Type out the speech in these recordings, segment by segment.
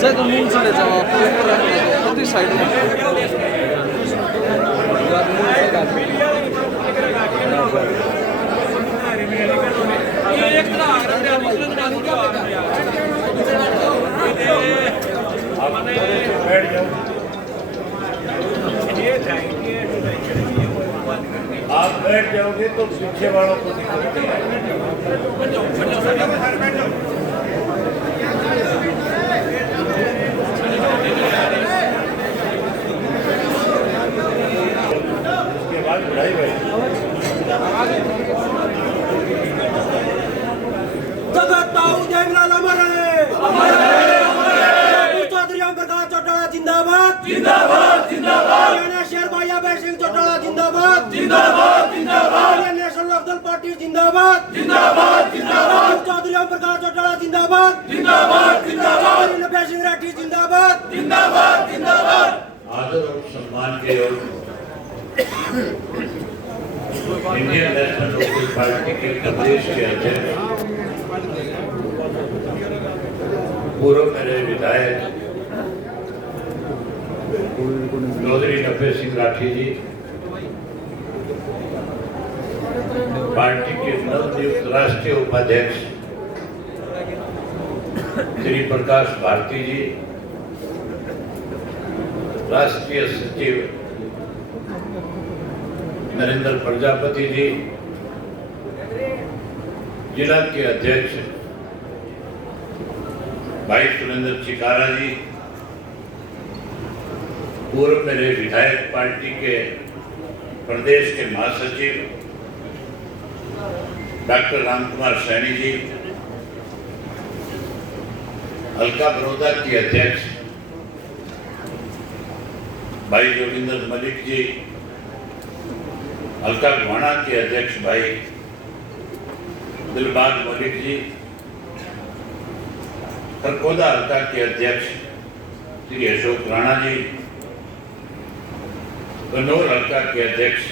제가 문선에 저 어디 사이드 आप बैठ जाओगे तो पीछे वालों को दिक्कत नहीं उसके बाद बढ़ाई भाई जिंदाबाद जिंदाबाद जिंदाबाद शेर भाई अभय सिंह चौटाला जिंदाबाद जिंदाबाद जिंदाबाद नेशनल लोकदल पार्टी जिंदाबाद जिंदाबाद जिंदाबाद चौधरी ओम प्रकाश चौटाला जिंदाबाद जिंदाबाद जिंदाबाद अभय सिंह राठी जिंदाबाद जिंदाबाद जिंदाबाद। आदर और सम्मान के योग इंडियन नेशनल लोकदल पार्टी के प्रदेश के अध्यक्ष पूर्व मेरे विधायक चौधरी अभय सिंह राठी जी, पार्टी के नवनियुक्त राष्ट्रीय उपाध्यक्ष श्री प्रकाश भारती जी, राष्ट्रीय सचिव नरेंद्र प्रजापति जी, जिला के अध्यक्ष भाई सुरेंद्र चिकारा जी, पूर्व मेरे विधायक पार्टी के प्रदेश के महासचिव डॉक्टर रामकुमार सैनी जी, हल्का बड़ौदा के अध्यक्ष भाई जोगिंदर मलिक जी, हल्का गुवाना के अध्यक्ष भाई दिलबाग मलिक जी, खरगोदा हल्का के अध्यक्ष श्री अशोक राणा जी, कन्नौर हल्का के अध्यक्ष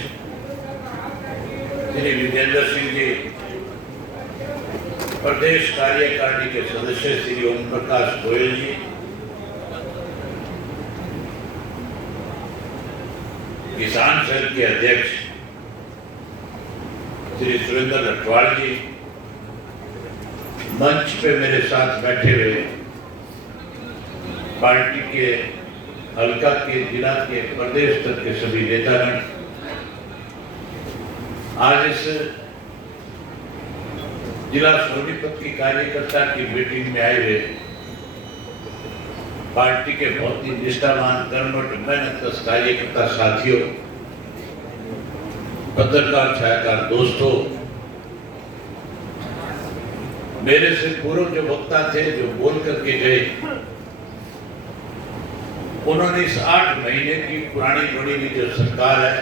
श्री विजेंद्र सिंह जी, प्रदेश कार्यकारिणी के सदस्य श्री ओम प्रकाश गोयल जी, किसान सेल के अध्यक्ष श्री सुरेंद्र रटवाड़ जी, मंच पे मेरे साथ बैठे हुए पार्टी के हल्का के जिला के प्रदेश तक के सभी नेतागण, आज इस जिला सोनीपत की कार्यकर्ता की मीटिंग में आए हुए पार्टी के बहुत ही निष्ठावान कर्मठ मेहनत कार्यकर्ता साथियों, पत्रकार छायाकार दोस्तों, मेरे से पूर्व जो वक्ता थे जो बोल करके गए, उन्होंने इस 8 महीने की पुरानी बड़ी हुई जो सरकार है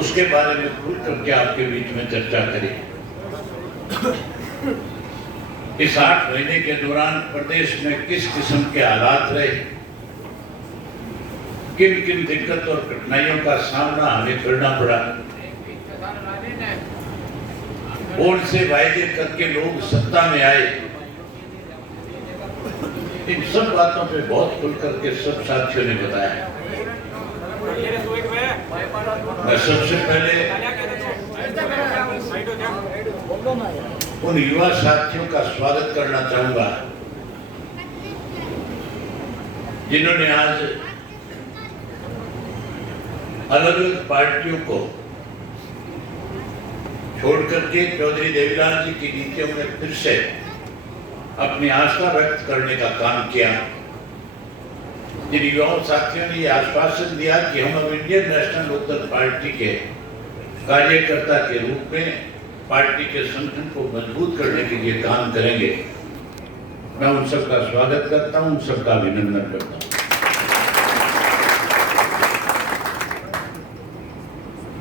उसके बारे में खुल करके आपके बीच में चर्चा करी। इस 8 महीने के दौरान प्रदेश में किस किस्म के हालात रहे, किन किन दिक्कत और कठिनाइयों का सामना हमें करना पड़ा, कौन से वायदे करके लोग सत्ता में आए, इन सब बातों पे बहुत खुल करके सब साथियों ने बताया। मैं सबसे पहले उन युवा साथियों का स्वागत करना चाहूंगा जिन्होंने आज अलग अलग पार्टियों को छोड़ करके चौधरी देवीलाल जी की नीतियों में फिर से अपनी आस्था व्यक्त करने का काम किया। जिन युवाओं साथियों ने यह आश्वासन दिया कि हम अब इंडियन नेशनल लोकदल पार्टी के कार्यकर्ता के रूप में पार्टी के संगठन को मजबूत करने के लिए काम करेंगे, मैं उन सबका स्वागत करता हूं, उन सबका अभिनंदन करता हूं।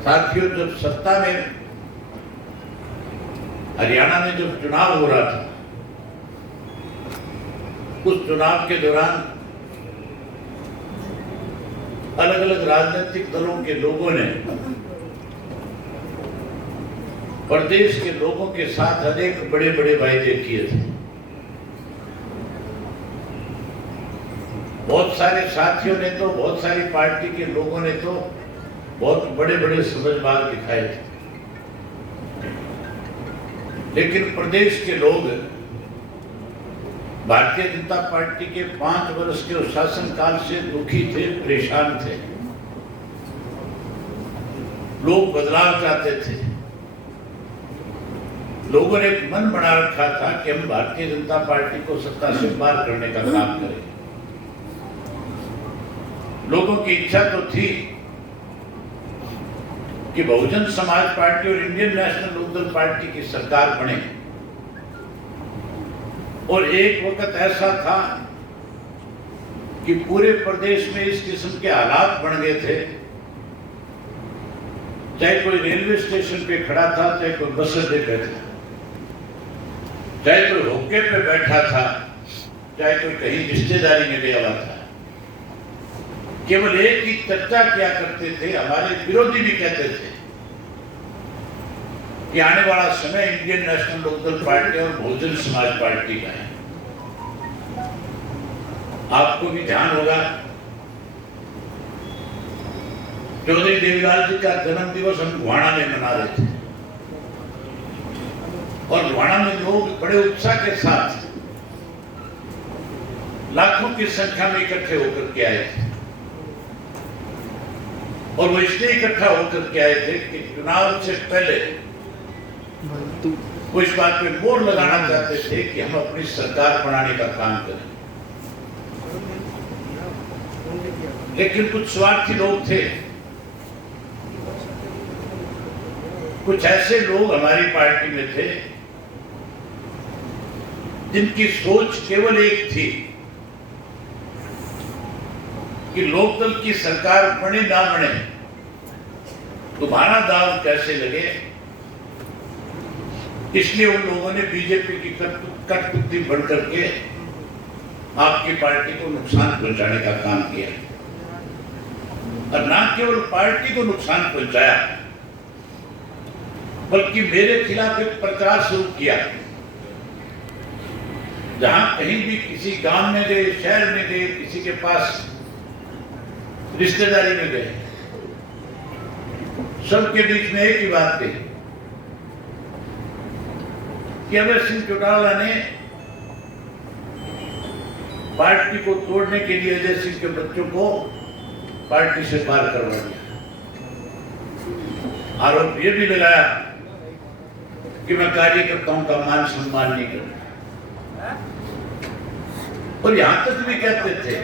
साथियों, जब सत्ता में हरियाणा में जब चुनाव हो रहा था, उस चुनाव के दौरान अलग अलग राजनीतिक दलों के लोगों ने प्रदेश के लोगों के साथ अनेक बड़े बड़े वायदे किए थे। बहुत सारे साथियों ने तो, बहुत सारी पार्टी के लोगों ने तो बहुत बड़े बड़े समझदार दिखाए थे, लेकिन प्रदेश के लोग भारतीय जनता पार्टी के 5 वर्ष के शासनकाल से दुखी थे, परेशान थे। लोग बदलाव चाहते थे। लोगों ने एक मन बना रखा था कि हम भारतीय जनता पार्टी को सत्ता से पार करने का काम करें। लोगों की इच्छा तो थी कि बहुजन समाज पार्टी और इंडियन नेशनल लोकदल पार्टी की सरकार बने, और एक वक्त ऐसा था कि पूरे प्रदेश में इस किस्म के हालात बन गए थे, चाहे कोई रेलवे स्टेशन पे खड़ा था, चाहे कोई बस अड्डे पे था, चाहे कोई होके पे बैठा था, चाहे कोई कहीं रिश्तेदारी में गया हुआ था, केवल एक ही चर्चा किया करते थे। हमारे विरोधी भी कहते थे कि आने वाला समय इंडियन नेशनल लोकदल पार्टी और बहुजन समाज पार्टी का है। आपको भी ध्यान होगा, चौधरी देवीलाल जी का जन्म दिवस हम गुहाना में मना रहे थे, और गुहाना में लोग बड़े उत्साह के साथ लाखों की संख्या में इकट्ठे होकर के आए थे, और वो इसलिए इकट्ठा होकर के आए थे कि चुनाव से पहले वो इस बात पे मोहर लगाना चाहते थे कि हम अपनी सरकार बनाने का काम करें। लेकिन कुछ स्वार्थी लोग थे, कुछ ऐसे लोग हमारी पार्टी में थे जिनकी सोच केवल एक थी कि लोकदल की सरकार बने ना बने, तुम्हारा दाव कैसे लगे। इसलिए उन लोगों ने बीजेपी की कठपुतली बन करके आपकी पार्टी को नुकसान पहुंचाने का काम किया, और ना केवल पार्टी को नुकसान पहुंचाया, बल्कि मेरे खिलाफ एक प्रचार शुरू किया। जहां कहीं भी किसी गांव में गए, शहर में गए, किसी के पास रिश्तेदारी में गए, सबके बीच में एक ही बात कही कि अभय सिंह चौटाला ने पार्टी को तोड़ने के लिए अजय सिंह के बच्चों को पार्टी से बाहर करवा दिया। आरोप यह भी लगाया कि मैं कार्यकर्ताओं का मान सम्मान नहीं करता, और यहां तक भी कहते थे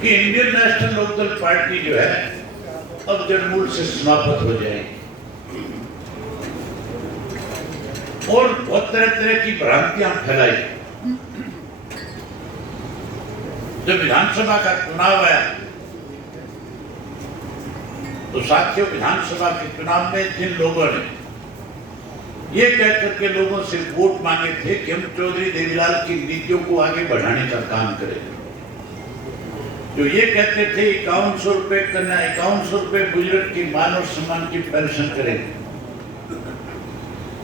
कि इंडियन नेशनल लोकदल पार्टी जो है अब जड़मूल से समाप्त हो जाएगी, और बहुत तरह तरह की भ्रांतियां फैलाई। जब विधानसभा का चुनाव आया तो साथियों, विधानसभा के चुनाव में जिन लोगों ने ये कहकर के लोगों से वोट मांगे थे कि हम चौधरी देवीलाल की नीतियों को आगे बढ़ाने का काम करें, जो ये कहते थे 5100 रुपए करना, 5100 रुपए बुजुर्ग की मान और सम्मान की पेंशन करेंगे,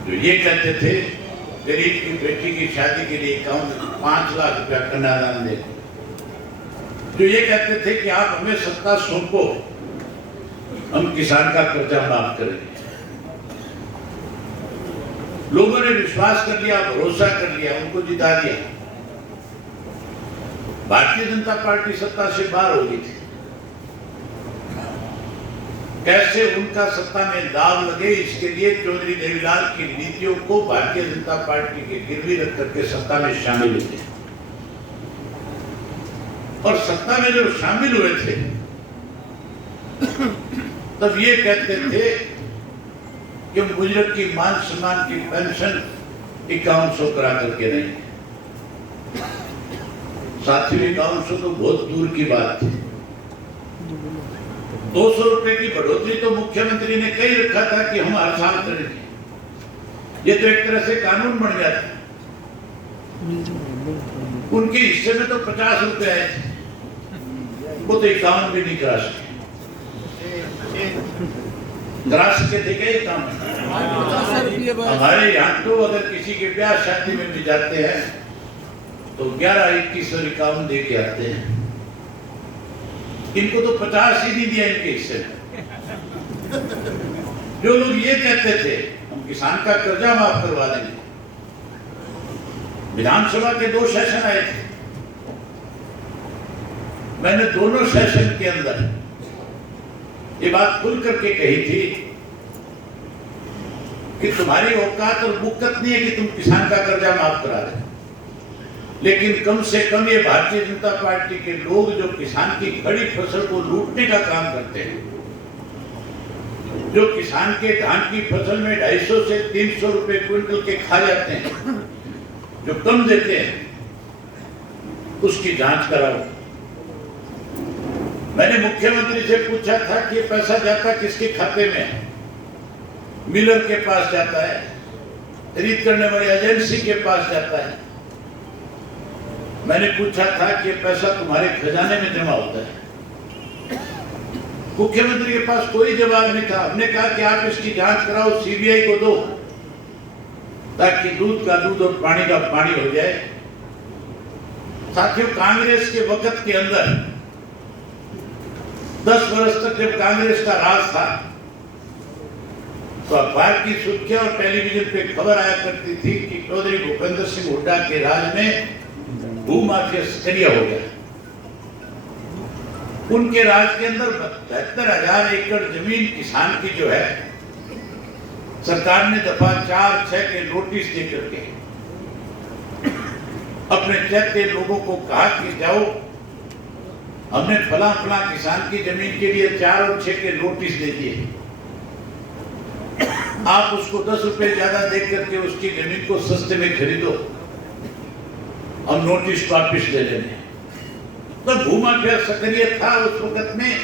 जो ये कहते थे गरीब की बेटी की शादी के लिए 5 लाख रुपया कन्यादान दे, जो ये कहते थे कि आप हमें सत्ता सौंपो, हम किसान का कर्जा माफ करेंगे। लोगों ने विश्वास कर लिया, भरोसा कर लिया, उनको जिता दिया। भारतीय जनता पार्टी सत्ता से बाहर हो गई थी। कैसे उनका सत्ता में दाव लगे, इसके लिए चौधरी देवीलाल की नीतियों को भारतीय जनता पार्टी के गिरवी रख करके सत्ता में शामिल हुए, और सत्ता में जो शामिल हुए थे तब ये कहते थे कि बुजुर्ग की मान सम्मान की पेंशन 5100 करा करके नहीं। साथियों, 5100 तो बहुत दूर की बात थी। 200 रुपए की बढ़ोतरी तो मुख्यमंत्री ने कही रखा था कि हम हर साल करेंगे। ये तो एक तरह से कानून बन गया था। उनके हिस्से में तो 50 रुपए आए थे, वो तो 51 भी नहीं करा सके। करा सके थे क्या ये काम? हमारे यहाँ तो अगर किसी के ब्याह शादी में भी जाते हैं तो 11,21,51 दे के आते हैं। इनको तो 50 ही नहीं दिया इनके हिस्से में। जो लोग ये कहते थे हम किसान का कर्जा माफ करवा देंगे, विधानसभा के 2 सेशन आए थे, मैंने दोनों सेशन के अंदर ये बात खुल करके कही थी कि तुम्हारी औकात और मुक्कत नहीं है कि तुम किसान का कर्जा माफ करा दें, लेकिन कम से कम ये भारतीय जनता पार्टी के लोग जो किसान की खड़ी फसल को लूटने का काम करते हैं, जो किसान के धान की फसल में 250 से 300 रुपए क्विंटल के खा जाते हैं, जो कम देते हैं, उसकी जांच कराओ। मैंने मुख्यमंत्री से पूछा था कि ये पैसा जाता किसके खाते में है? मिलर के पास जाता है, खरीद करने वाली एजेंसी के पास जाता है। मैंने पूछा था कि ये पैसा तुम्हारे खजाने में जमा होता है? मुख्यमंत्री के पास कोई जवाब नहीं था। हमने कहा कि आप इसकी जांच कराओ, सीबीआई को दो, ताकि दूध का दूध और पानी का पानी हो जाए। साथियों, कांग्रेस के वक्त के अंदर 10 वर्ष तक जब कांग्रेस का राज था, तो अखबार की सुर्खियां और टेलीविजन पे खबर आया करती थी कि चौधरी भूपेंद्र सिंह हुड्डा के राज में भूमाफिया सक्रिय हो गया। उनके राज के अंदर 72,000 एकड़ जमीन किसान की जो है, सरकार ने दफा 4-6 के नोटिस देकर के अपने चैत्य लोगों को कहा कि जाओ, हमने फला फला किसान की जमीन के लिए 4 और 6 के नोटिस दे दिए, आप उसको 10 रुपए ज्यादा देकर करके उसकी जमीन को सस्ते में खरीदो, हम नोटिस वापिस ले लेंगे। तो भूमाफिया सक्रिय था उस वक्त में।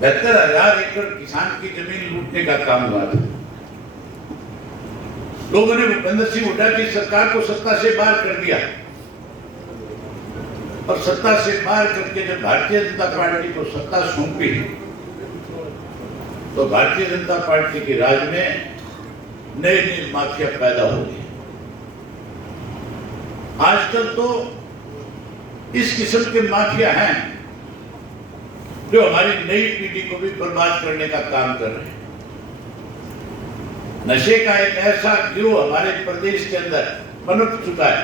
72,000 एकड़ किसान की जमीन लूटने का काम हुआ था। लोगों ने भूपेंद्र सिंह हुड्डा की सरकार को सत्ता से बाहर कर दिया, और सत्ता से बाहर करके जब भारतीय जनता पार्टी को सत्ता सौंपी, तो भारतीय जनता पार्टी के राज में नई माफिया पैदा हो गई। आजकल तो इस किस्म के माफिया हैं जो हमारी नई पीढ़ी को भी बर्बाद करने का काम कर रहे हैं। नशे का एक ऐसा गिरोह हमारे प्रदेश के अंदर पनप चुका है,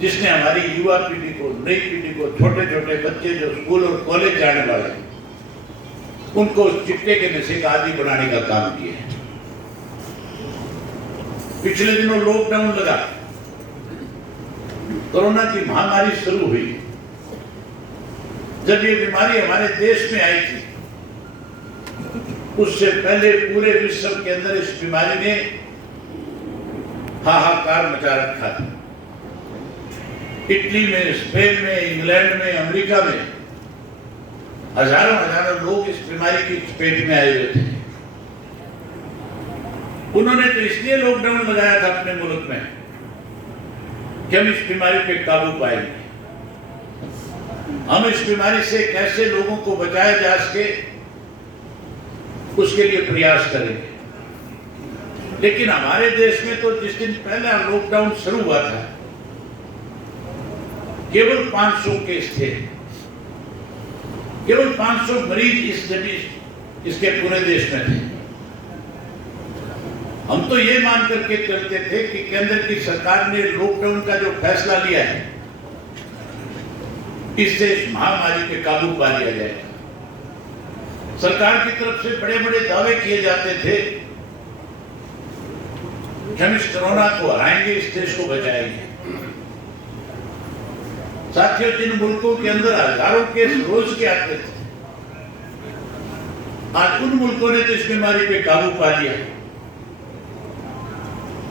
जिसने हमारी युवा पीढ़ी को, नई पीढ़ी को, छोटे छोटे बच्चे जो स्कूल और कॉलेज जाने वाले हैं, उनको चिट्टे के नशे का आदी बनाने का काम किया है। पिछले दिनों लॉकडाउन लगा, कोरोना की महामारी शुरू हुई। जब ये बीमारी हमारे देश में आई थी, उससे पहले पूरे विश्व के अंदर इस बीमारी ने हाहाकार मचा रखा था। इटली में, स्पेन में, इंग्लैंड में, अमेरिका में हजारों हजारों लोग इस बीमारी की चपेट में आए हुए थे। उन्होंने तो इसलिए लॉकडाउन लगाया था अपने मुल्क में कि हम इस बीमारी पे काबू पाएंगे, हम इस बीमारी से कैसे लोगों को बचाया जा सके, उसके लिए प्रयास करेंगे। लेकिन हमारे देश में तो जिस दिन पहला लॉकडाउन शुरू हुआ था, केवल 500 केस थे, केवल 500 मरीज इसके पूरे देश में थे। हम तो ये मान करके चलते थे कि केंद्र की सरकार ने लॉकडाउन का जो फैसला लिया है, इससे इस महामारी पे काबू पा लिया जाएगा। सरकार की तरफ से बड़े बड़े दावे किए जाते थे कि हम इस कोरोना को हराएंगे, इस देश को बचाएंगे। साथियों, जिन मुल्कों के अंदर हजारों केस रोज के आते थे, आज उन मुल्कों ने तो इस बीमारी पे काबू पा लिया,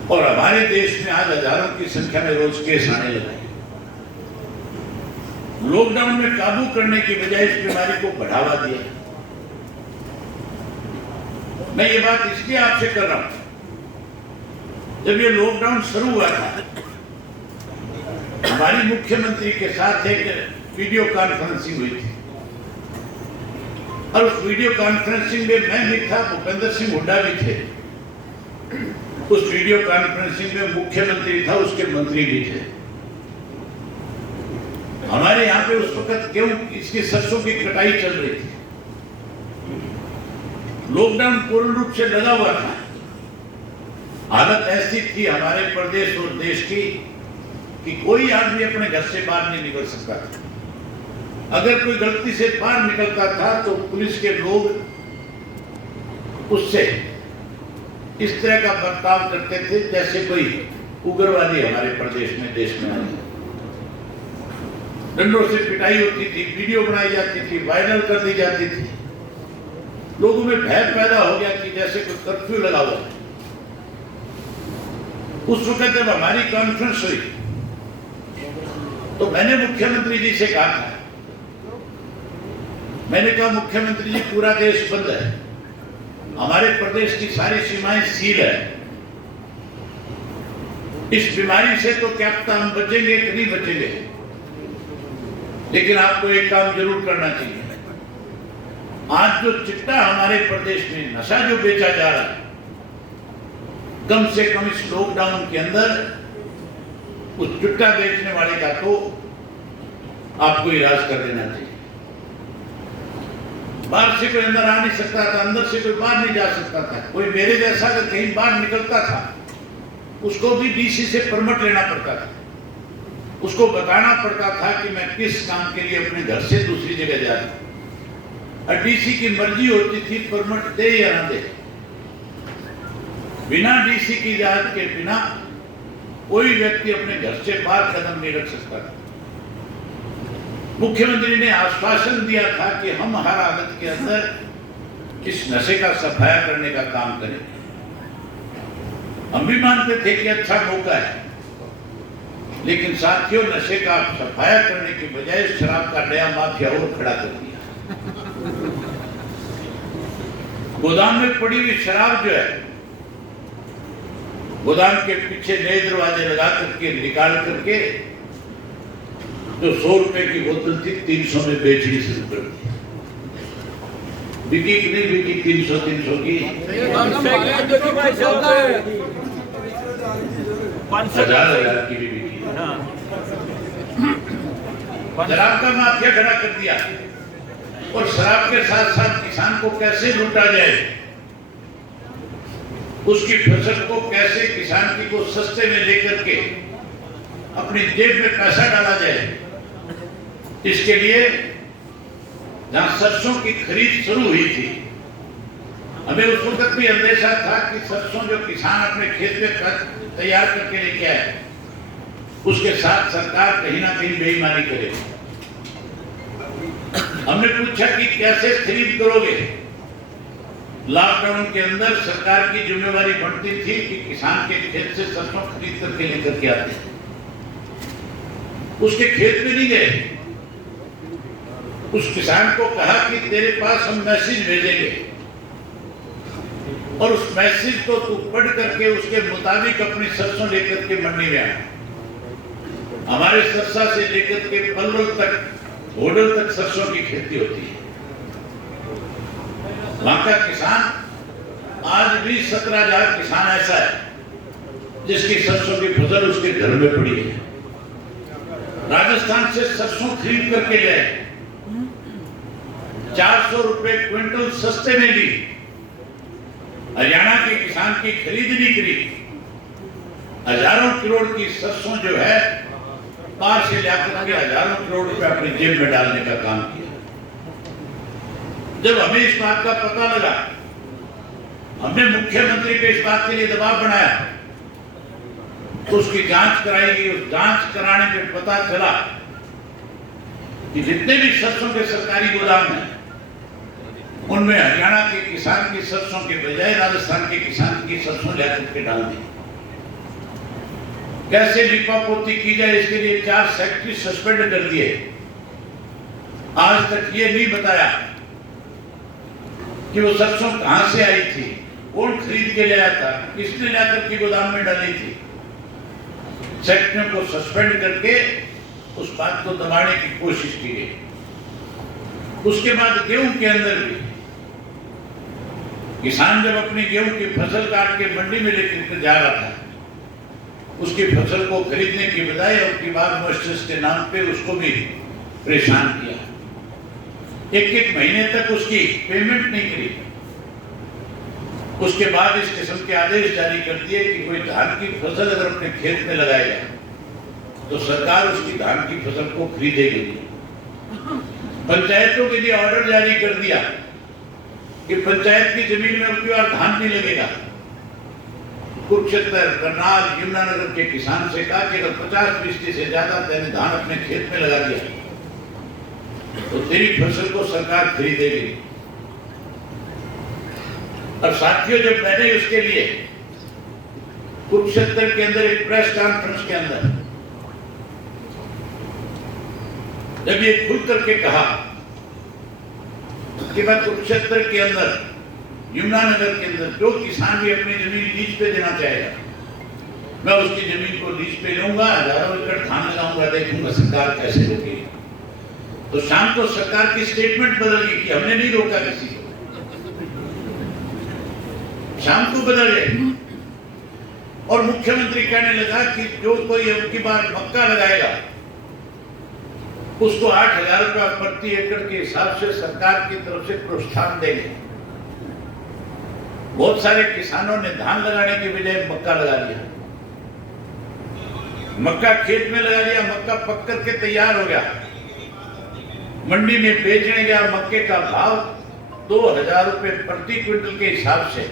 और हमारे देश में आज हजारों की संख्या में रोज केस आने लगे। लॉकडाउन में काबू करने की बजाय इस बीमारी को बढ़ावा दिया। मैं ये बात इसलिए आपसे कर रहा हूं, जब ये लॉकडाउन शुरू हुआ था, हमारी मुख्यमंत्री के साथ एक वीडियो कॉन्फ्रेंसिंग हुई थी, और उस वीडियो कॉन्फ्रेंसिंग में मैं भी था, भूपेंद्र सिंह हुड्डा भी थे। उस वीडियो कॉन्फ्रेंसिंग में मुख्यमंत्री था, उसके मंत्री भी थे। हमारे यहाँ पे उस वक्त क्यों इसकी सरसों की कटाई चल रही थी, लॉकडाउन पूर्ण रूप से लगा हुआ था। हालत ऐसी थी हमारे प्रदेश और देश की कि कोई आदमी अपने घर से बाहर नहीं निकल सकता था। अगर कोई गलती से बाहर निकलता था तो पुलिस के लोग उससे इस तरह का बर्ताव करते थे जैसे कोई उग्रवादी हमारे प्रदेश में, देश में आए। डंडों से पिटाई होती थी, वीडियो बनाई जाती थी, वायरल कर दी जाती थी। लोगों में भय पैदा हो गया कि जैसे कोई कर्फ्यू लगा हुआ है। उस वक्त जब हमारी कॉन्फ्रेंस हुई तो मैंने मुख्यमंत्री जी से कहा था, मैंने कहा मुख्यमंत्री जी पूरा देश बंद है, हमारे प्रदेश की सारी सीमाएं सील है, इस बीमारी से तो क्या पता हम बचेंगे कि नहीं बचेंगे, लेकिन आपको एक काम जरूर करना चाहिए। आज जो चिट्टा हमारे प्रदेश में नशा जो बेचा जा रहा है, कम से कम इस लॉकडाउन के अंदर उस चिट्टा बेचने वाले का तो आपको इलाज कर देना चाहिए। बाहर से कोई अंदर आ नहीं सकता था, अंदर से कोई बाहर नहीं जा सकता था। कोई मेरे जैसा अगर कहीं बाहर निकलता था उसको भी डीसी से परमिट लेना पड़ता था, उसको बताना पड़ता था कि मैं किस काम के लिए अपने घर से दूसरी जगह जा रहा हूं। और डीसी की मर्जी होती थी परमिट दे या ना दे। बिना डीसी की इजाजत के बिना कोई व्यक्ति अपने घर से बाहर कदम नहीं रख सकता था। मुख्यमंत्री ने आश्वासन दिया था कि हम हर हालत के अंदर इस नशे का सफाया करने का काम करेंगे। हम भी मानते थे कि अच्छा मौका है, लेकिन साथियों नशे का सफाया करने की बजाय शराब का नया माफिया और खड़ा कर दिया। गोदाम में पड़ी हुई शराब जो है, गोदाम के पीछे नए दरवाजे लगा करके निकाल करके जो 100 रुपए की बोतल थी 300 में बेचनी शुरू कर दी। बिकी कि नहीं बिकी 300 की? 1000 की भी बिकी। शराब का माफिया खड़ा कर दिया और शराब के साथ साथ किसान को कैसे लूटा जाए, उसकी फसल को कैसे किसान की को सस्ते में लेकर के अपनी जेब में पैसा डाला जाए, इसके लिए जहां सरसों की खरीद शुरू हुई थी, हमें उस वक्त भी अंदेशा था कि सरसों जो किसान अपने खेत में तैयार करके लेके आए, उसके साथ सरकार कहीं ना कहीं बेईमानी करेगी। हमने पूछा कि कैसे खरीद करोगे? लॉकडाउन के अंदर सरकार की जिम्मेवारी बनती थी कि किसान के खेत से सरसों खरीद करके लेकर के आते, उसके खेत में नहीं गए। उस किसान को कहा कि तेरे पास हम मैसेज भेजेंगे और उस मैसेज को तू पढ़ करके उसके मुताबिक अपनी सरसों लेकर के मंडी में आया। हमारे सरसा से लेकर के पलवल तक, होडल तक सरसों की खेती होती है। वहां का किसान आज भी 17,000 किसान ऐसा है जिसकी सरसों की फसल उसके घर में पड़ी है। राजस्थान से सरसों खरीद करके ले 400 रुपए क्विंटल सस्ते में ली। हरियाणा के किसान की खरीद नहीं करी। हजारों करोड़ की सरसों जो है बाहर से लाकर के हजारों करोड़ रुपए अपनी जेब में डालने का काम किया। जब हमें इस बात का पता लगा, हमने मुख्यमंत्री पे इस बात के लिए दबाव बनाया तो उसकी जांच कराई गई। उस जांच कराने में पता चला कि जितने भी सरसों के सरकारी गोदाम हैं उनमें हरियाणा के किसान की सरसों के बजाय राजस्थान के किसान की सरसों लेकर के डाल दी। कैसे लिपापोती की जाए इसके लिए 4 सेक्रेटरी सस्पेंड कर दिए। आज तक ये नहीं बताया कि वो सरसों कहां से आई थी, कौन खरीद के ले आया था, किसने लाकर के गोदाम में डाली थी। सेक्रेटरियों को सस्पेंड करके उस बात को दबाने की कोशिश की गई। उसके बाद गेहूं के अंदर भी किसान जब अपनी गेहूं की फसल काट के मंडी में लेकर जा रहा था उसकी फसल को खरीदने की बजाय उसकी बाग मस्टर्स के नाम पे उसको भी परेशान किया। एक महीने तक उसकी पेमेंट नहीं करी। उसके बाद इस किस्म के आदेश जारी कर दिए कि कोई धान की फसल अगर अपने खेत में लगाएगा तो सरकार उसकी धान की फसल को खरीदेगी। पंचायतों के लिए ऑर्डर जारी कर दिया कि पंचायत की जमीन में उसके बाद धान नहीं लगेगा। कुरुक्षेत्र, करनाल, यमुनानगर के किसान से कहा कि अगर 50% से ज्यादा तेरे धान अपने खेत में लगा दिया तो तेरी फसल को सरकार खरीदेगी। और साथियों, जब मैंने उसके लिए कुरुक्षेत्र के अंदर एक प्रेस कॉन्फ्रेंस के अंदर जब ये खुल करके कहा कि मैं कुरुक्षेत्र के अंदर, यमुनानगर के अंदर जो किसान भी अपनी जमीन लीज पे देना चाहेगा, मैं उसकी जमीन को लीज पे लूंगा, हजारों एकड़ धान लगाऊंगा, देखूंगा सरकार कैसे रोकेगी। तो शाम को सरकार की स्टेटमेंट बदल गई कि हमने नहीं रोका किसी को। शाम को बदल गए और मुख्यमंत्री कहने लगा कि जो कोई अब की बार मक्का लगाएगा उसको 8,000 रुपया प्रति एकड़ के हिसाब से सरकार की तरफ से प्रोत्साहन देंगे। बहुत सारे किसानों ने धान लगाने के बजाय मक्का लगा लिया। मक्का खेत में लगा लिया, मक्का पक करके तैयार हो गया, मंडी में बेचने गया। मक्के का भाव 2,000 रुपए प्रति क्विंटल के हिसाब से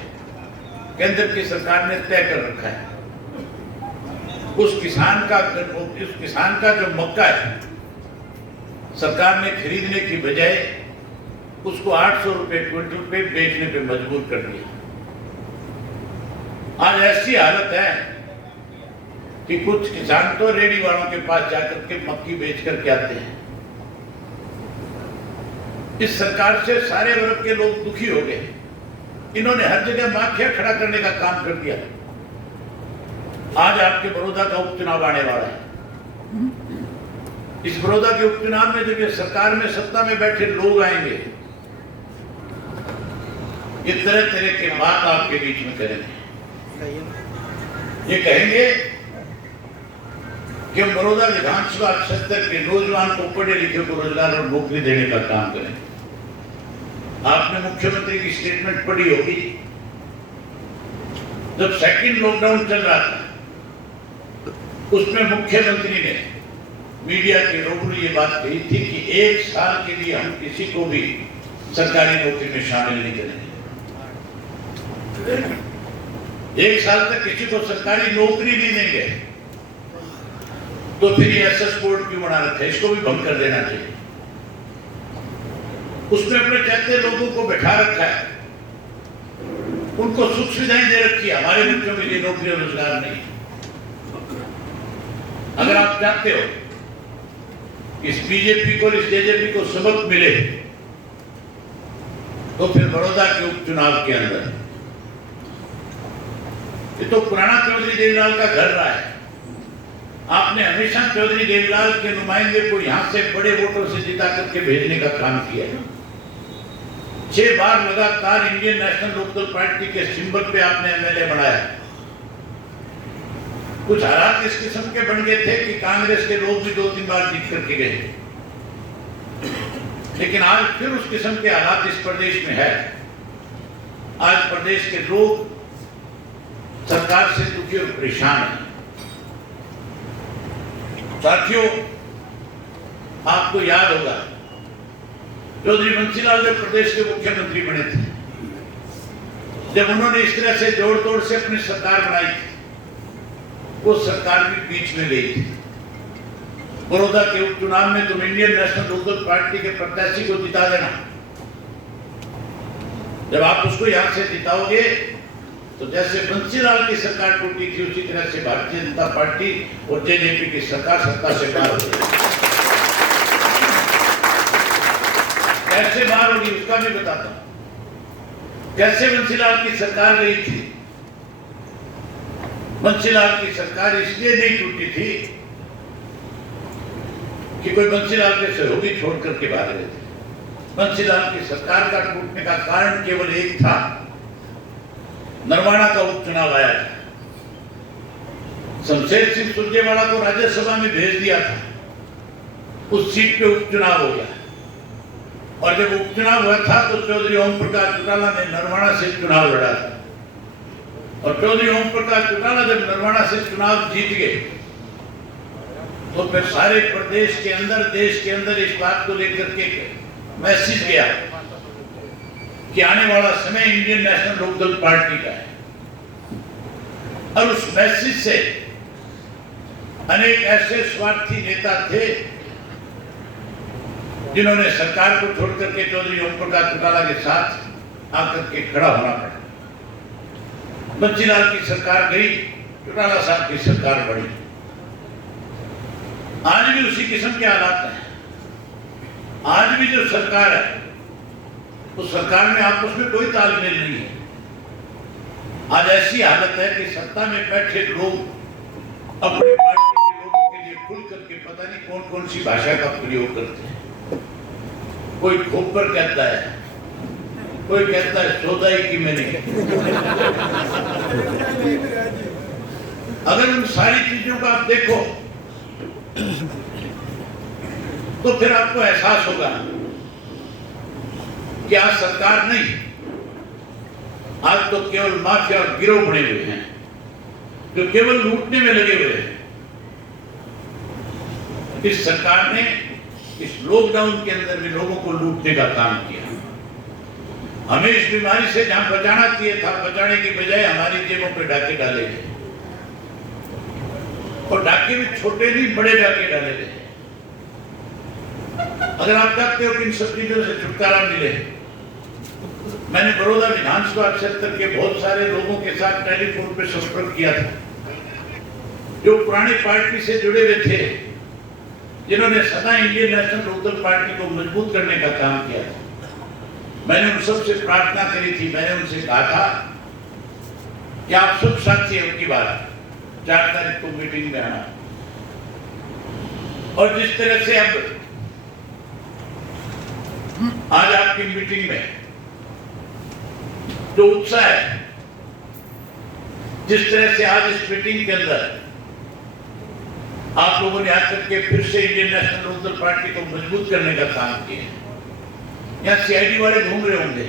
केंद्र की सरकार ने तय कर रखा है। उस किसान का जो मक्का है सरकार ने खरीदने की बजाय उसको 800 रुपए क्विंटल पे बेचने पे मजबूर कर दिया। आज ऐसी हालत है कि कुछ किसान तो रेडी वालों के पास जाकर के मक्की बेच करके आते हैं। इस सरकार से सारे वर्ग के लोग दुखी हो गए। इन्होंने हर जगह माफिया खड़ा करने का काम कर दिया। आज आपके बड़ौदा का उपचुनाव आने वाला है। इस बड़ौदा के उपचुनाव में जब ये सरकार में सत्ता में बैठे लोग आएंगे, ये तरह तरह के बात आपके बीच में करेंगे। ये कहेंगे कि हम बड़ौदा विधानसभा क्षेत्र के नौजवान को, पढ़े लिखे को रोजगार और नौकरी देने का काम करेंगे। आपने मुख्यमंत्री की स्टेटमेंट पढ़ी होगी। जब सेकंड लॉकडाउन चल रहा था उसमें मुख्यमंत्री ने मीडिया के रूबरू ये बात कही थी कि 1 साल के लिए हम किसी को भी सरकारी नौकरी में शामिल नहीं करेंगे। 1 साल तक किसी को सरकारी नौकरी नहीं देंगे। तो फिर ये एसएस कोड क्यों बना रखा है? इसको भी भंग कर देना चाहिए। उसमें अपने कहते लोगों को बैठा रखा है, उनको सुख सुविधाएं दे रखी है, हमारे बच्चों के लिए नौकरी और रोजगार नहीं। अगर आप चाहते हो इस बीजेपी को, इस जेजेपी को सबक मिले तो फिर बड़ौदा के उपचुनाव के अंदर, ये तो पुराना चौधरी देवीलाल का घर रहा है। आपने हमेशा चौधरी देवीलाल के नुमाइंदे को यहां से बड़े वोटों से जिता करके भेजने का काम किया है। 6 बार लगातार इंडियन नेशनल लोकदल पार्टी के सिंबल पे आपने एमएलए बनाया। कुछ हालात इस किस्म के बन गए थे कि कांग्रेस के लोग भी 2-3 बार जीत करके गए, लेकिन आज फिर उस किस्म के हालात इस प्रदेश में है। आज प्रदेश के लोग सरकार से दुखी और परेशान हैं। साथियों, आपको याद होगा चौधरी बंसीलाल जब प्रदेश के मुख्यमंत्री बने थे, जब उन्होंने इस तरह से जोड़ तोड़ से अपनी सरकार बनाई थी, वो सरकार भी बीच में गई थी। बड़ौदा के उपचुनाव में तुम इंडियन नेशनल लोकदल पार्टी के प्रत्याशी को जिता देना। जब आप उसको यहां से जिताओगे तो जैसे बंसीलाल की सरकार टूटी थी, उसी तरह से भारतीय जनता पार्टी और जेजेपी की सरकार सत्ता से बाहर हो गई। कैसे बाहर होगी उसका भी बताता हूं। कैसे बंसीलाल की सरकार गई थी? बंसीलाल की सरकार इसलिए नहीं टूटी थी कि कोई बंसीलाल के सहयोगी छोड़ करके भाग गए थे। बंसीलाल की सरकार का टूटने का कारण केवल एक था, नरवाना का उपचुनाव आया था। शमशेर सिंह सुरजेवाला को राज्यसभा में भेज दिया था। उस सीट पे उपचुनाव हो गया और जब उपचुनाव हुआ था तो चौधरी ओम प्रकाश चौटाला ने नरवाना से चुनाव लड़ा था और चौधरी ओम प्रकाश चौटाला जब नरवाना से चुनाव जीत गए तो फिर सारे प्रदेश के अंदर, देश के अंदर इस बात को लेकर के मैसेज गया कि आने वाला समय इंडियन नेशनल लोकदल पार्टी का है। और उस मैसेज से अनेक ऐसे स्वार्थी नेता थे जिन्होंने सरकार को छोड़कर के चौधरी ओम प्रकाश चौटाला के साथ आकर के खड़ा होना पड़ा। बच्चीलाल की सरकार गई, चौटाला साहब की सरकार बढ़ी। आज भी उसी किस्म के हालात हैं। आज भी जो सरकार है उस सरकार में आपस में कोई तालमेल नहीं है। आज ऐसी हालत है कि सत्ता में बैठे लोग अपनी पार्टी के लोगों के लिए खुल करके पता नहीं कौन कौन सी भाषा का प्रयोग करते हैं। कोई खोपर कहता है, कोई कहता है सौदाई की मैंने। अगर उन सारी चीजों का आप देखो तो फिर आपको एहसास होगा कि आज सरकार नहीं, आज तो केवल माफिया और गिरोह बने हुए हैं जो केवल लूटने में लगे हुए हैं। इस सरकार ने इस लॉकडाउन के अंदर भी लोगों को लूटने का काम किया। हमें इस बीमारी से जहां बचाना चाहिए था, बचाने की बजाय हमारी जेबों पे डाके डाले गए और डाके भी छोटे नहीं बड़े डाके डाले गए। अगर आप चाहते हो कि इन सब चीजों से छुटकारा मिले, मैंने बड़ौदा विधानसभा क्षेत्र के बहुत सारे लोगों के साथ टेलीफोन पे संपर्क किया था जो पुरानी पार्टी से जुड़े हुए थे, जिन्होंने सदा इंडियन नेशनल लोकदल पार्टी को मजबूत करने का काम किया था। मैंने उन सबसे प्रार्थना करी थी, मैंने उनसे कहा था कि आप सब साथी हैं, उनकी बात 4 तारीख को मीटिंग में आना। और जिस तरह से अब आज आपकी मीटिंग में जो उत्साह है, जिस तरह से आज इस मीटिंग के अंदर आप लोगों ने आकर के फिर से इंडियन नेशनल लोकदल पार्टी को मजबूत करने का काम किया। यहाँ सीआईडी वाले घूम रहे होंगे,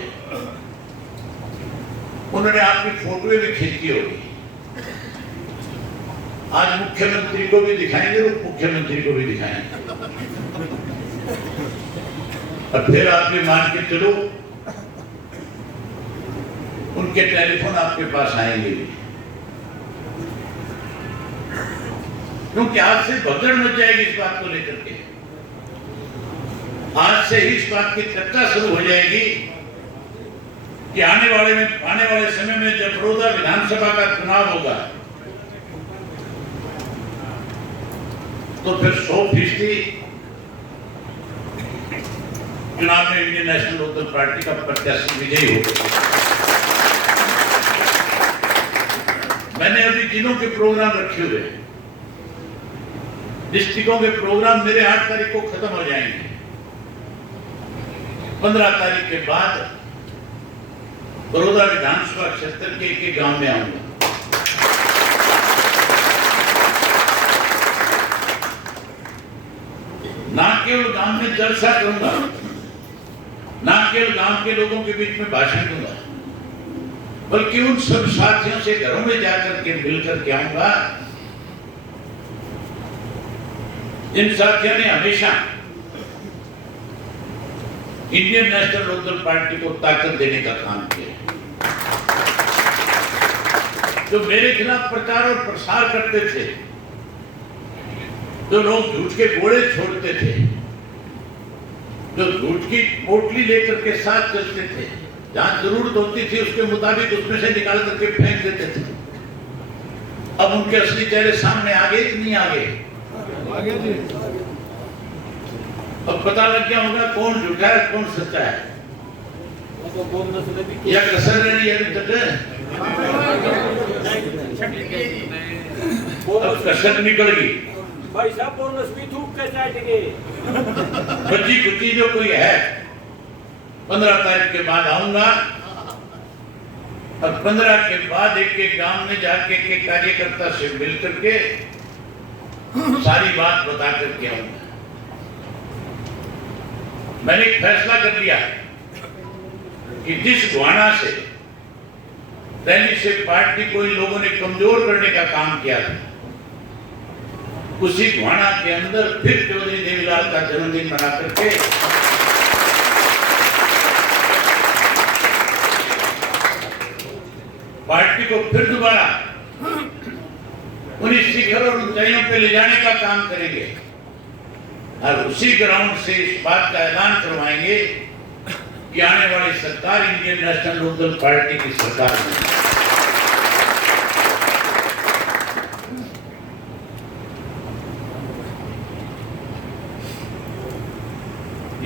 उन्होंने आपकी फोटोएं भी खींची होगी। आज मुख्यमंत्री को भी दिखाएंगे, उप मुख्यमंत्री को भी दिखाएंगे और फिर आप भी मान के चलो उनके टेलीफोन आपके पास आएंगे भी, क्योंकि आज से भगदड़ मच जाएगी इस बात को लेकर के। आज से ही इस बात की चर्चा शुरू हो जाएगी कि आने वाले समय में जब बड़ौदा विधानसभा का चुनाव होगा तो फिर 100% चुनाव में इंडियन नेशनल लोकदल पार्टी का प्रत्याशी विजयी होगा। मैंने अभी जिलों के प्रोग्राम रखे हुए हैं, डिस्ट्रिक्टों के प्रोग्राम मेरे 8 तारीख को खत्म हो जाएंगे। 15 तारीख के बाद बड़ौदा विधानसभा क्षेत्र के एक गांव में आऊंगा। ना केवल गांव में जलसा करूंगा, ना केवल गांव के लोगों के बीच में भाषण दूंगा, बल्कि उन सब साथियों से घरों में जाकर के मिलकर के आऊंगा जिन साथियों ने हमेशा इंडियन नेशनल लोकदल पार्टी को ताकत देने का काम किया, जो मेरे खिलाफ प्रचार और प्रसार करते थे, जो लोग झूठ के घोड़े छोड़ते थे, जो झूठ की पोटली लेकर के साथ चलते थे, जहां जरूरत होती थी उसके मुताबिक उसमें से निकाल करके फेंक देते थे, अब उनके असली चेहरे सामने आ गए कि नहीं आ गए? अब पता लग गया होगा कौन झूठा है कौन सच्चा है, या कसर रही है अभी तक। अब कसर निकल गई भाई साहब, बोनस भी थूक के चाटेंगे। बच्ची कुची जो कोई है 15 तारीख के बाद आऊंगा और 15 के बाद एक गांव में जाके एक कार्यकर्ता से मिल करके सारी बात बता करके आऊंगा। मैंने एक फैसला कर लिया कि जिस घुआना से दिल्ली से पार्टी को इन लोगों ने कमजोर करने का काम किया था, उसी घुआना के अंदर फिर चौधरी देवीलाल का जन्मदिन मना करके पार्टी को फिर दोबारा उन्हीं शिखर और ऊंचाइयों पे ले जाने का काम करेंगे और उसी ग्राउंड से इस बात का ऐलान करवाएंगे कि आने वाली सरकार इंडियन नेशनल लोकदल पार्टी की सरकार है।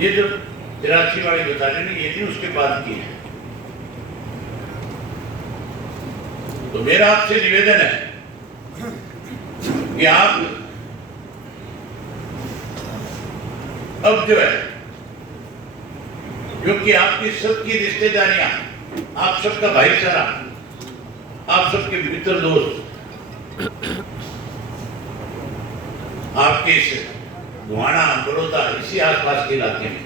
ये जो 83 वाली बता रहे हैं, ये भी उसके बाद की है। तो मेरा आपसे निवेदन है कि आप अब जो है, क्योंकि आपकी सबकी रिश्तेदारियां, आप सबका भाईचारा, आप सबके मित्र दोस्त आपके इस घुआना, बड़ौदा, इसी आसपास के इलाके में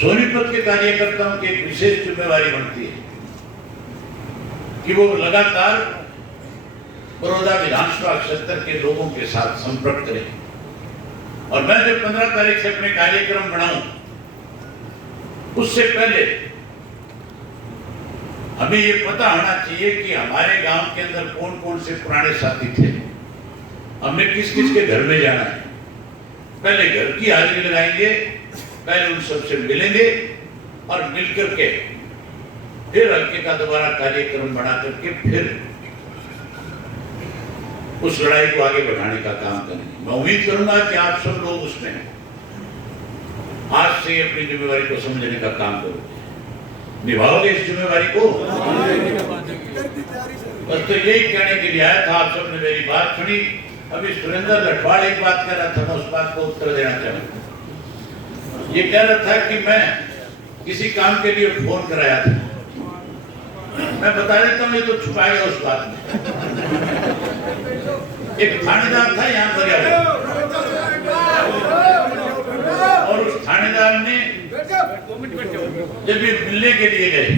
सोनीपत के कार्यकर्ताओं की एक विशेष जिम्मेवारी बनती है कि वो लगातार बड़ौदा विधानसभा क्षेत्र के लोगों के साथ संपर्क करें। और मैं जब 15 तारीख से अपने कार्यक्रम बनाऊं, उससे पहले हमें ये पता होना चाहिए कि हमारे गांव के अंदर कौन कौन से पुराने साथी थे, हमें किस किस के घर में जाना है। पहले घर की हाजिरी लगाएंगे, पहले उन सबसे मिलेंगे और मिलकर के फिर हल्के का दोबारा कार्यक्रम बना करके फिर उस लड़ाई को आगे बढ़ाने का काम करेंगे। मैं उम्मीद करूंगा कि आप सब लोग उसमें आज से अपनी जिम्मेवारी को समझने का काम करोगे, निभाओगे इस जिम्मेवारी को। बस तो यही कहने के लिए आया था, आप सबने मेरी बात सुनी। अभी सुरेंद्र लठवाड़ एक बात कह रहा था, मैं उस बात को उत्तर देना चाहूंगा। ये कह रहा था कि मैं किसी काम के लिए फोन कराया था। मैं बता देता हूँ, ये तो छुपाएगा उस बात में। एक थानेदार था यहाँ पर, और उस थानेदार ने जब ये मिलने के लिए गए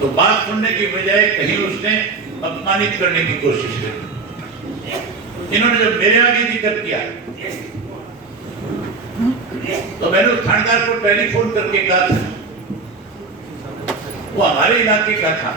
तो बात सुनने की बजाय कहीं उसने अपमानित करने की कोशिश की। इन्होंने जब मेरे आगे जिक्र किया तो मैंने उस थानेदार को टेलीफोन करके कहा था, वो हमारे इलाके का था,